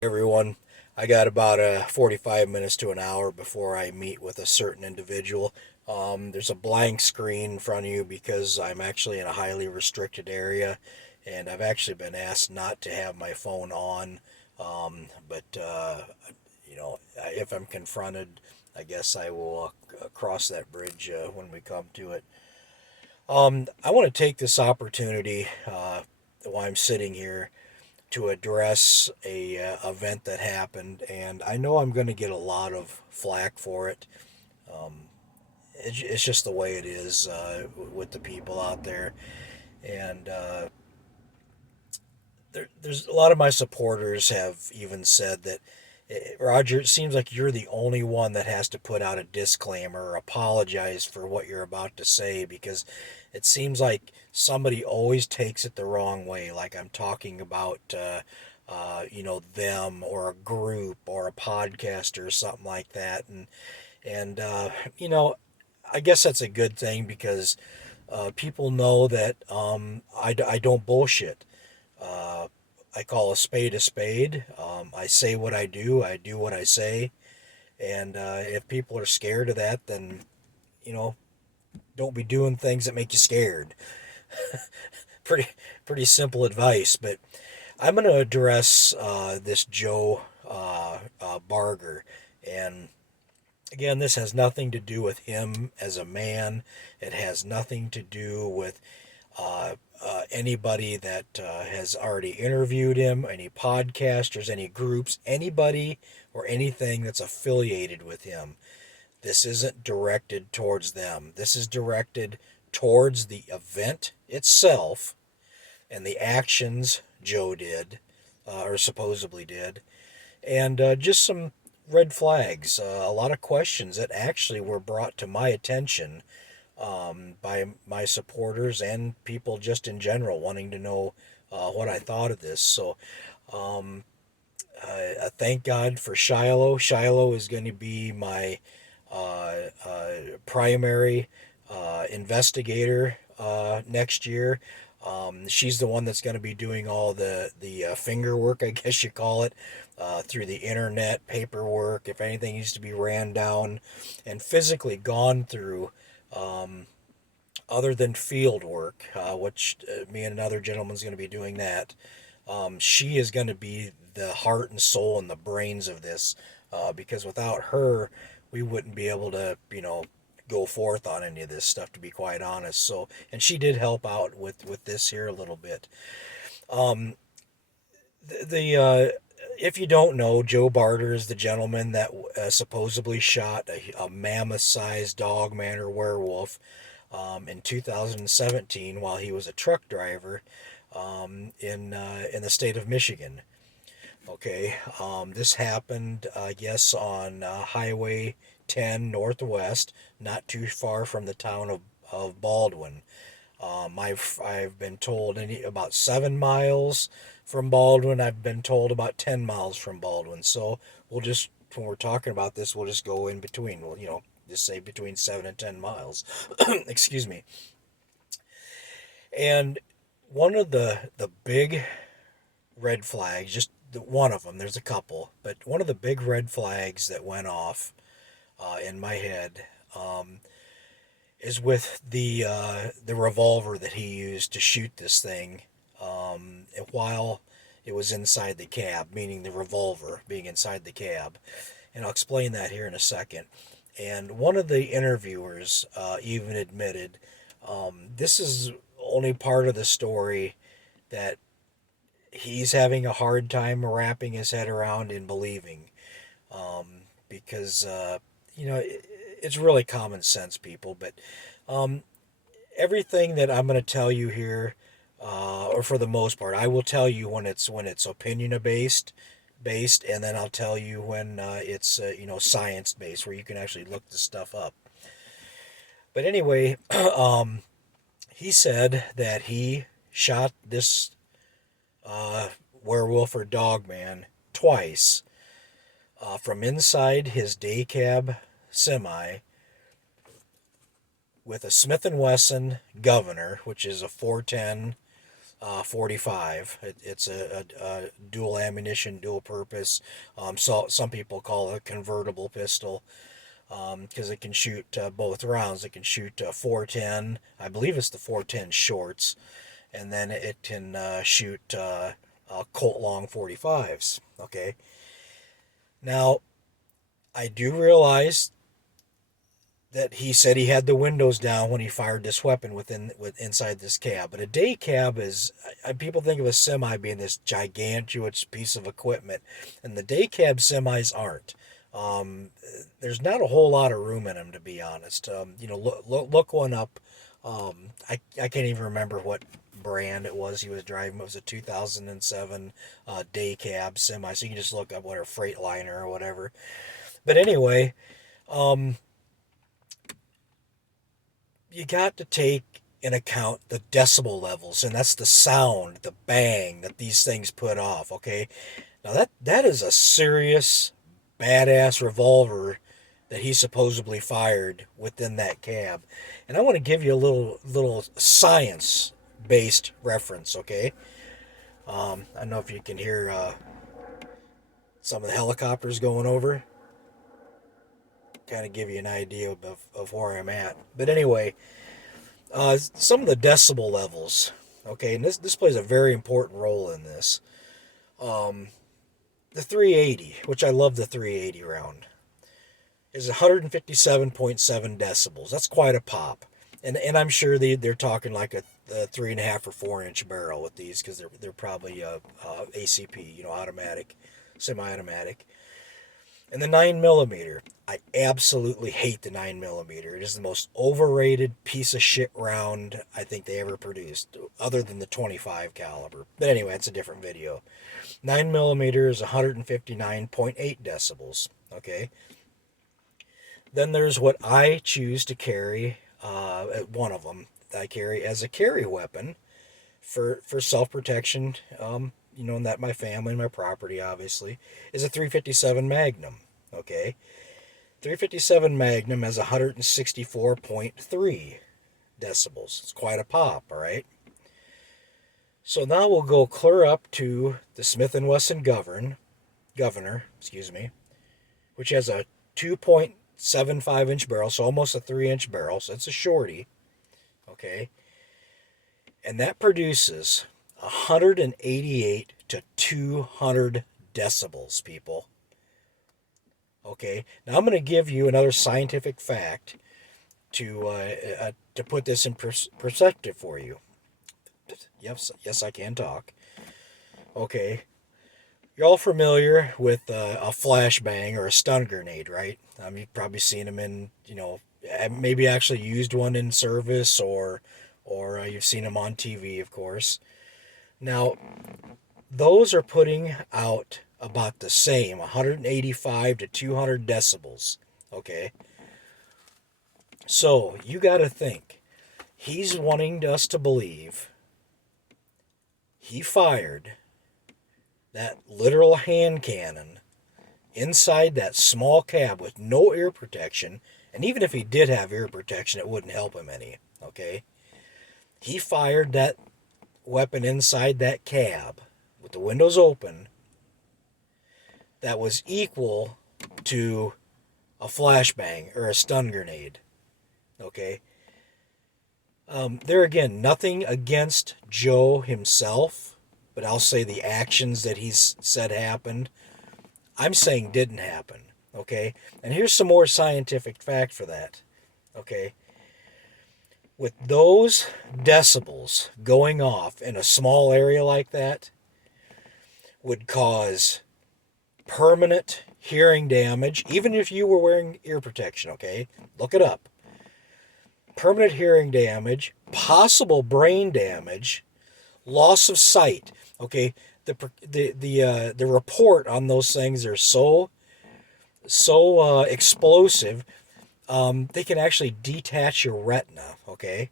Everyone. I got about 45 minutes to an hour before I meet with a certain individual. There's a blank screen in front of you because I'm actually in a highly restricted area, and I've actually been asked not to have my phone on. But if I'm confronted, I guess I will cross that bridge when we come to it. I want to take this opportunity while I'm sitting here to address a event that happened, and I know I'm going to get a lot of flack for it. Um, it's just the way it is with the people out there, and there's a lot of my supporters have even said that. Roger, it seems like you're the only one that has to put out a disclaimer or apologize for what you're about to say because it seems like somebody always takes it the wrong way. Like I'm talking about, them or a group or a podcast or something like that. And I guess that's a good thing because people know that I don't bullshit. Uh, I call a spade a spade. I say what I do what I say. And if people are scared of that, then, you know, don't be doing things that make you scared. pretty, pretty simple advice. But I'm going to address this Joe Barger. And again, this has nothing to do with him as a man. It has nothing to do with anybody that has already interviewed him, any podcasters, any groups, anybody or anything that's affiliated with him. This isn't directed towards them. This is directed towards the event itself and the actions Joe did, or supposedly did, and just some red flags. A lot of questions that actually were brought to my attention by my supporters and people just in general wanting to know what I thought of this. So um, I thank God for Shiloh. Shiloh is going to be my primary investigator next year. She's the one that's going to be doing all the finger work, I guess you call it, through the internet, paperwork, if anything needs to be ran down and physically gone through. Um, Other than field work, which me and another gentleman's going to be doing that. She is going to be the heart and soul and the brains of this, because without her, we wouldn't be able to, go forth on any of this stuff. To be quite honest, so and she did help out with this here a little bit. Um, the if you don't know, Joe Barter is the gentleman that supposedly shot a mammoth-sized dog man or werewolf in 2017 while he was a truck driver in the state of Michigan. Okay, this happened, I guess, on Highway 10 Northwest, not too far from the town of Baldwin. I've been told about 7 miles from Baldwin. I've been told about 10 miles from Baldwin. So we'll just when we're talking about this, we'll just go in between. We'll just say between 7 and 10 miles. Excuse me. And one of the big red flags, just one of them. There's a couple, but one of the big red flags that went off in my head. Is with the revolver that he used to shoot this thing while it was inside the cab, meaning the revolver being inside the cab. And I'll explain that here in a second. And one of the interviewers even admitted this is only part of the story that he's having a hard time wrapping his head around and believing. Because, it's really common sense, people. But um, everything that I'm going to tell you here, or for the most part, I will tell you when it's opinion based, and then I'll tell you when it's science based, where you can actually look this stuff up. But anyway, he said that he shot this werewolf or dog man twice from inside his day cab semi with a Smith and Wesson Governor, which is a 410 .45. It's a dual ammunition, dual purpose. So some people call it a convertible pistol because it can shoot both rounds. It can shoot 410. I believe it's the 410 shorts, and then it can shoot Colt Long 45s. Okay. Now I do realize that he said he had the windows down when he fired this weapon inside this cab. But a day cab is, people think of a semi being this gigantuous piece of equipment, and the day cab semis aren't. There's not a whole lot of room in them, to be honest. Look one up. I can't even remember what brand it was he was driving. It was a 2007 day cab semi, so you can just look up what a Freightliner or whatever. But anyway, you got to take in account the decibel levels, and that's the sound, the bang that these things put off. Okay, now that is a serious, badass revolver that he supposedly fired within that cab, and I want to give you a little science based reference. Okay, I don't know if you can hear some of the helicopters going over. Kind of give you an idea of where I'm at. But anyway, some of the decibel levels, okay, and this plays a very important role in this. The 380, which I love the 380 round, is 157.7 decibels. That's quite a pop. And I'm sure they're talking like a 3.5 or 4 inch barrel with these because they're probably ACP, automatic, semi-automatic. And the 9mm, I absolutely hate the 9mm. It is the most overrated piece of shit round I think they ever produced, other than the 25 caliber. But anyway, it's a different video. 9mm is 159.8 decibels. Okay. Then there's what I choose to carry. One of them I carry as a carry weapon for self-protection. And that my family and my property, obviously, is a 357 Magnum, okay? 357 Magnum has 164.3 decibels. It's quite a pop, all right? So now we'll go clear up to the Smith & Wesson Governor, which has a 2.75-inch barrel, so almost a 3-inch barrel, so it's a shorty, okay? And that produces 188 to 200 decibels, people. Okay, now I'm going to give you another scientific fact to put this in perspective for you. Yes, I can talk. Okay, you're all familiar with a flashbang or a stun grenade, right? You've probably seen them in, maybe actually used one in service or you've seen them on TV, of course. Now, those are putting out about the same, 185 to 200 decibels, okay? So, you got to think, he's wanting us to believe he fired that literal hand cannon inside that small cab with no ear protection, and even if he did have ear protection, it wouldn't help him any, okay? He fired that weapon inside that cab with the windows open that was equal to a flashbang or a stun grenade. Okay? There again, nothing against Joe himself, but I'll say the actions that he's said happened, I'm saying didn't happen. Okay? And here's some more scientific fact for that. Okay? With those decibels going off in a small area like that would cause permanent hearing damage, even if you were wearing ear protection, okay? Look it up. Permanent hearing damage, possible brain damage, loss of sight, okay? The report on those things are so explosive. They can actually detach your retina, okay?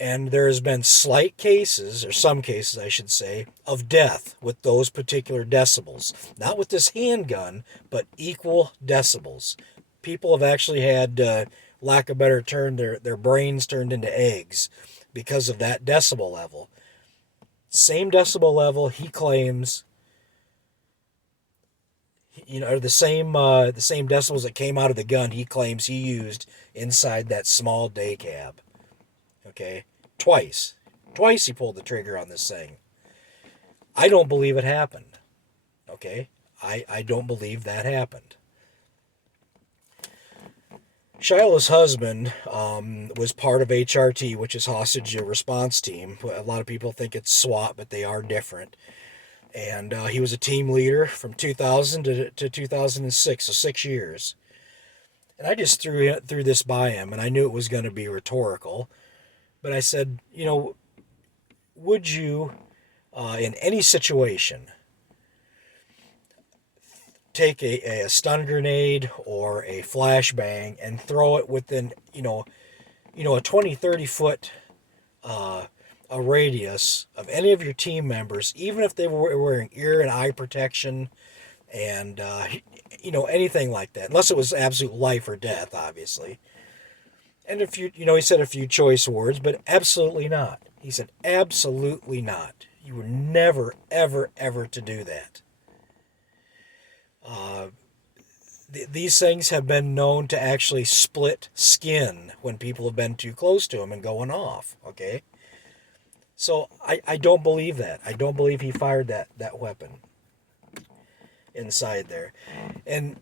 And there has been slight cases, or some cases I should say, of death with those particular decibels. Not with this handgun, but equal decibels. People have actually had, lack of a better term, their brains turned into eggs because of that decibel level. Same decibel level he claims, or the same decibels that came out of the gun he claims he used inside that small day cab. Okay, twice he pulled the trigger on this thing. I don't believe it happened. Okay, I don't believe that happened. Shiloh's husband was part of HRT, which is Hostage Response Team. A lot of people think it's SWAT, but they are different. And he was a team leader from 2000 to 2006, so 6 years. And I just threw this by him, and I knew it was going to be rhetorical. But I said, would you, in any situation, take a stun grenade or a flashbang and throw it within, a 20, 30 foot a radius of any of your team members, even if they were wearing ear and eye protection and, anything like that, unless it was absolute life or death, obviously. And if he said a few choice words, but absolutely not. He said, absolutely not. You were never, ever, ever to do that. These things have been known to actually split skin when people have been too close to them and going off, okay? So I don't believe that. I don't believe he fired that weapon inside there. And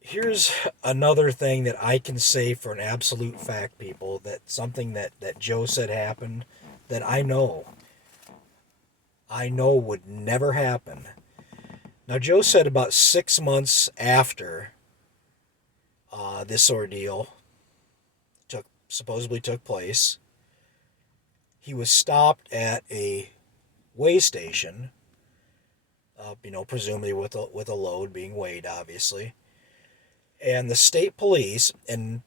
here's another thing that I can say for an absolute fact, people, that something that Joe said happened that I know would never happen. Now, Joe said about 6 months after this ordeal supposedly took place, he was stopped at a weigh station, presumably with a load being weighed, obviously. And the state police, and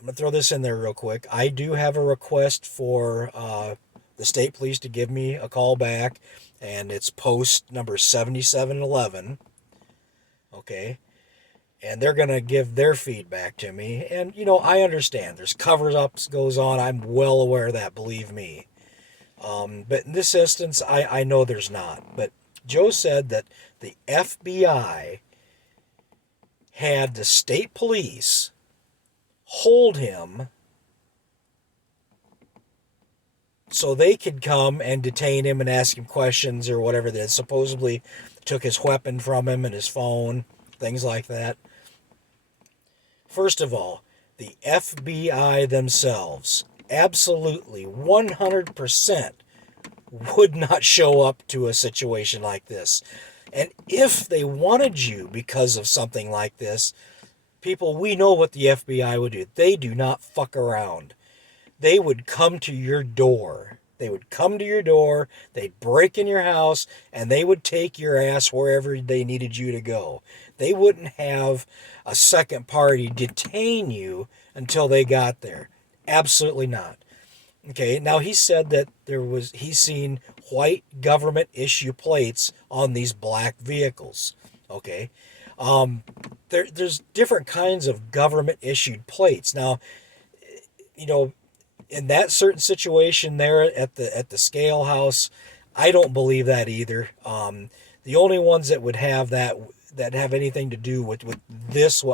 I'm going to throw this in there real quick, I do have a request for the state police to give me a call back, and it's post number 7711, okay? And they're going to give their feedback to me, and, I understand. There's cover-ups goes on. I'm well aware of that, believe me. But in this instance, I know there's not. But Joe said that the FBI had the state police hold him so they could come and detain him and ask him questions or whatever that supposedly took his weapon from him and his phone, things like that. First of all, the FBI themselves absolutely 100% would not show up to a situation like this. And if they wanted you because of something like this, people, we know what the FBI would do. They do not fuck around. They would come to your door. They'd break in your house, and they would take your ass wherever they needed you to go. They wouldn't have a second party detain you until they got there. Absolutely not. Okay, now he said that he's seen white government issue plates on these black vehicles. Okay, there's different kinds of government issued plates. Now, in that certain situation there at the scale house, I don't believe that either. The only ones that would have that have anything to do with this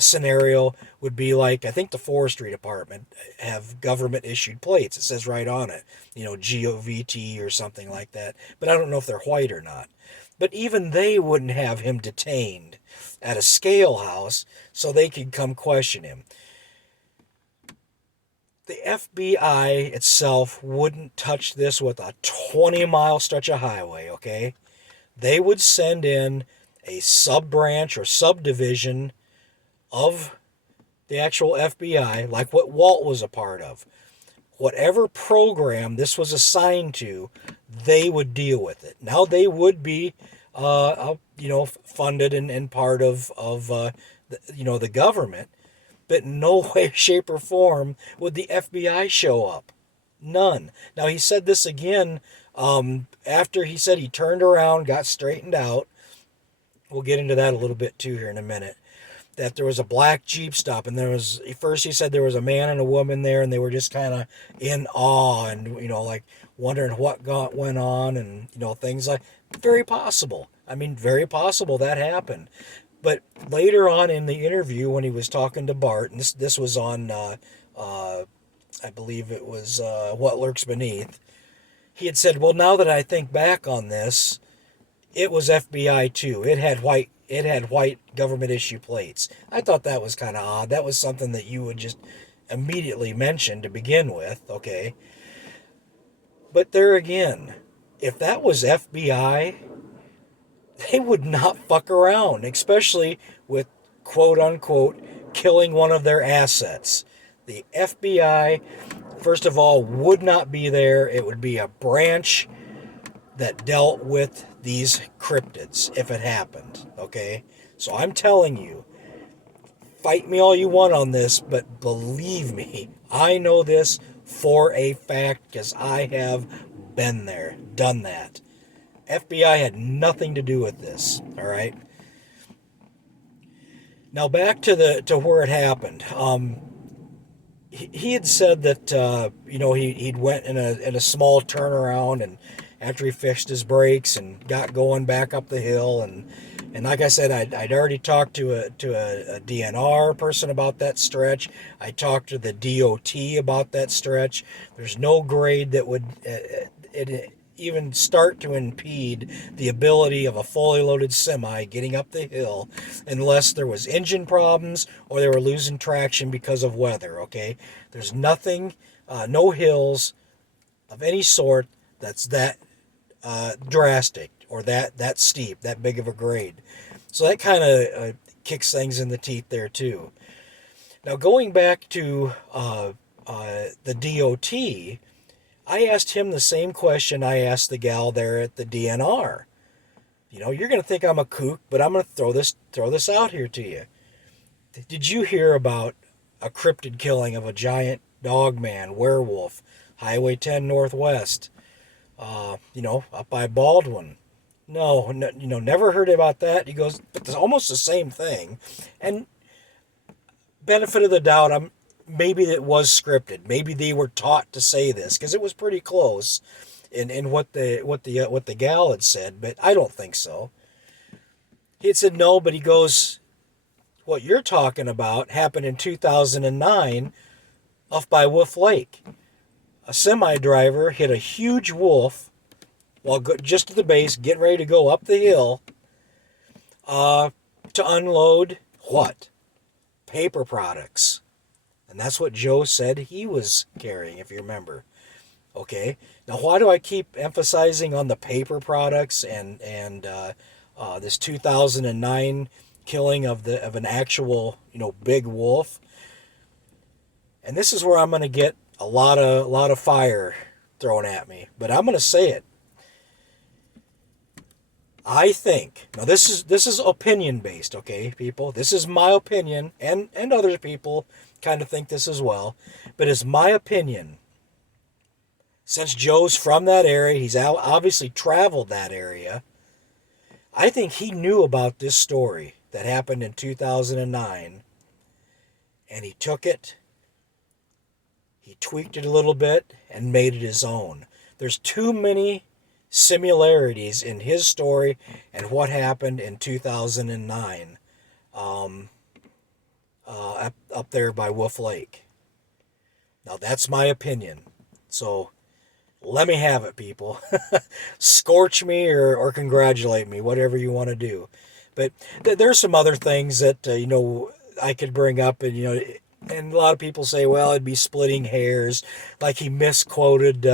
scenario would be like, I think the forestry department have government issued plates. It says right on it, GOVT or something like that. But I don't know if they're white or not. But even they wouldn't have him detained at a scale house so they could come question him. The FBI itself wouldn't touch this with a 20-mile stretch of highway, okay? They would send in a sub-branch or subdivision of the actual FBI, like what Walt was a part of. Whatever program this was assigned to, they would deal with it. Now they would be, funded and part of the government, but in no way, shape, or form would the FBI show up. None. Now he said this again after he said he turned around, got straightened out. We'll get into that a little bit too here in a minute. that there was a black Jeep stop, and there was, first he said there was a man and a woman there, and they were just kind of in awe and, like wondering what went on, and, things like, very possible. I mean, very possible that happened. But later on in the interview, when he was talking to Bart, and this was on, I believe it was What Lurks Beneath, he had said, well, now that I think back on this, it was FBI too. It had white government issue plates. I thought that was kind of odd. That was something that you would just immediately mention to begin with, okay? But there again, if that was FBI, they would not fuck around, especially with quote unquote killing one of their assets. The FBI, first of all, would not be there. It would be a branch that dealt with these cryptids if it happened, okay? So I'm telling you, fight me all you want on this, but believe me, I know this for a fact because I have been there, done that. FBI had nothing to do with this, all right? Now back to where it happened. He had said that he'd went in a small turnaround, and after he fixed his brakes and got going back up the hill, and like I said, I'd already talked to a DNR person about that stretch. I talked to the DOT about that stretch. There's no grade that would even start to impede the ability of a fully loaded semi getting up the hill unless there was engine problems or they were losing traction because of weather, okay? There's nothing, no hills of any sort that's that drastic or that steep, that big of a grade. So that kind of kicks things in the teeth there too. Now going back to the DOT, I asked him the same question I asked the gal there at the DNR. You're going to think I'm a kook, but I'm going to throw this out here to you. Did you hear about a cryptid killing of a giant dogman werewolf, Highway 10 Northwest, up by Baldwin? No, never heard about that. He goes, but it's almost the same thing. And benefit of the doubt, maybe it was scripted. Maybe they were taught to say this because it was pretty close in what the gal had said, but I don't think so. He had said no, but he goes, what you're talking about happened in 2009 off by Wolf Lake. A semi driver hit a huge wolf while just at the base, getting ready to go up the hill to unload what? Paper products. And that's what Joe said he was carrying, if you remember. Okay. Now, why do I keep emphasizing on the paper products and this 2009 killing of an actual big wolf? And this is where I'm going to get a lot of fire thrown at me, but I'm going to say it. I think, now this is opinion based, okay, people? This is my opinion, and other people kind of think this as well, but it's my opinion. Since Joe's from that area, he's obviously traveled that area, I think he knew about this story that happened in 2009, and he took it, he tweaked it a little bit, and made it his own. There's too many similarities in his story and what happened in 2009 up there by Wolf Lake. Now that's my opinion, so let me have it, people. Scorch me or congratulate me, whatever you want to do. But there's some other things that I could bring up, and and a lot of people say, well, it'd be splitting hairs, like he misquoted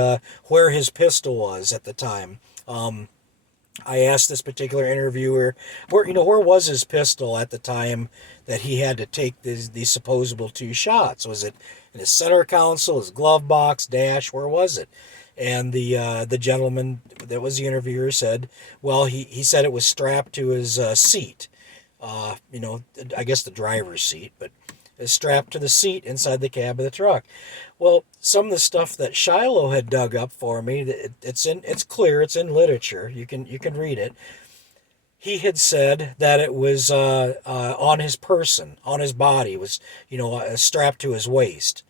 where his pistol was at the time. I asked this particular interviewer, where was his pistol at the time that he had to take these supposable 2 shots? Was it in his center console, his glove box, dash? Where was it? And the gentleman that was the interviewer said, well, he said it was strapped to his seat. I guess the driver's seat, but is strapped to the seat inside the cab of the truck. Well, some of the stuff that Shiloh had dug up for me, it's clear, it's in literature. You can read it. he had said that it was on his person, on his body, it was, strapped to his waist.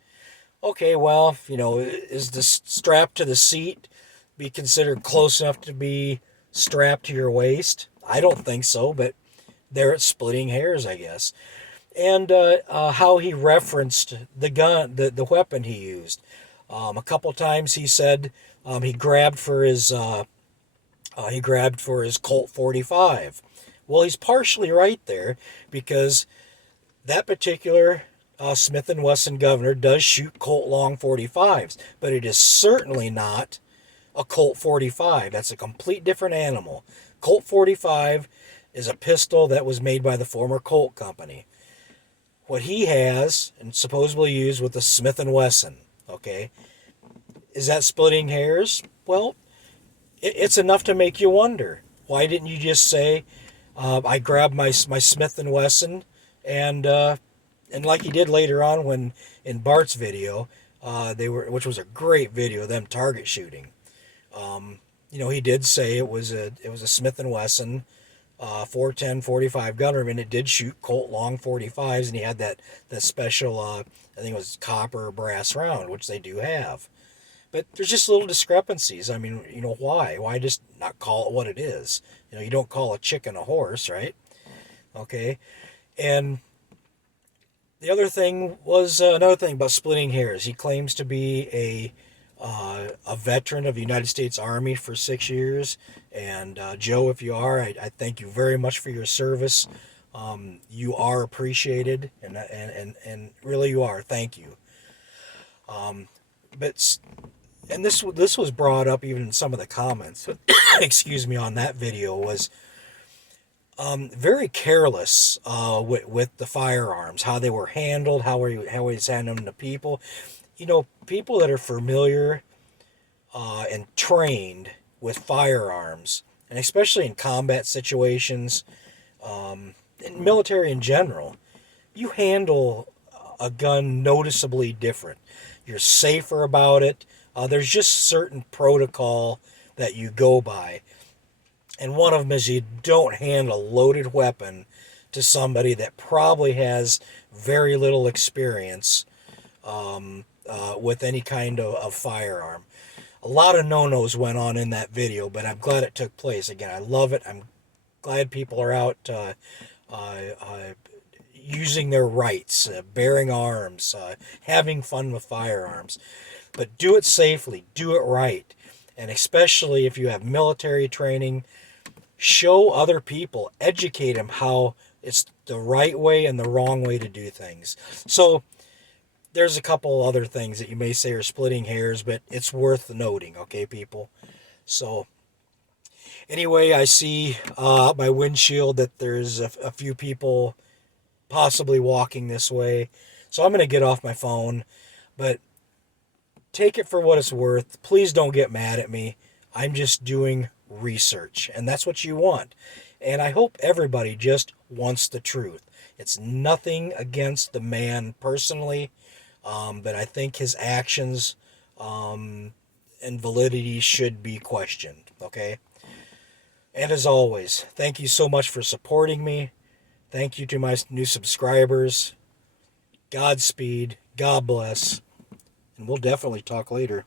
Okay, well, is the strap to the seat be considered close enough to be strapped to your waist? I don't think so, but there it's splitting hairs, I guess. And how he referenced the gun, the weapon he used. A couple times he said he grabbed for his Colt 45. Well, he's partially right there because that particular Smith & Wesson Governor does shoot Colt long 45s, but it is certainly not a Colt 45. That's a complete different animal. Colt 45 is a pistol that was made by the former Colt company. What he has and supposedly used with the Smith & Wesson, okay, is that splitting hairs? Well, it's enough to make you wonder. Why didn't you just say, I grabbed my Smith & Wesson and like he did later on when in Bart's video, which was a great video, them target shooting. He did say it was a Smith & Wesson 410 45 gunner, and it did shoot Colt long 45s, and he had that special I think it was copper or brass round, which they do have. But there's just little discrepancies. I mean, why just not call it what it is? You don't call a chicken a horse, right? Okay. And the other thing was another thing about splitting hairs. He claims to be a veteran of the United States Army for 6 years. And Joe, if you are, I thank you very much for your service. You are appreciated, and really you are. Thank you. But this was brought up even in some of the comments. Excuse me, on that video was very careless with the firearms, how they were handled, how he was handling them to people. People that are familiar and trained with firearms, and especially in combat situations, in military in general, you handle a gun noticeably different. You're safer about it. There's just certain protocol that you go by. And one of them is you don't hand a loaded weapon to somebody that probably has very little experience with any kind of firearm. A lot of no-nos went on in that video, but I'm glad it took place. Again, I love it. I'm glad people are out using their rights, bearing arms, having fun with firearms. But do it safely, do it right. And especially if you have military training, show other people, educate them how it's the right way and the wrong way to do things. So there's a couple other things that you may say are splitting hairs, but it's worth noting, okay, people? So anyway, I see out my windshield that there's a few people possibly walking this way. So I'm going to get off my phone, but take it for what it's worth. Please don't get mad at me. I'm just doing research, and that's what you want. And I hope everybody just wants the truth. It's nothing against the man personally, but I think his actions and validity should be questioned, okay? And as always, thank you so much for supporting me. Thank you to my new subscribers. Godspeed. God bless. And we'll definitely talk later.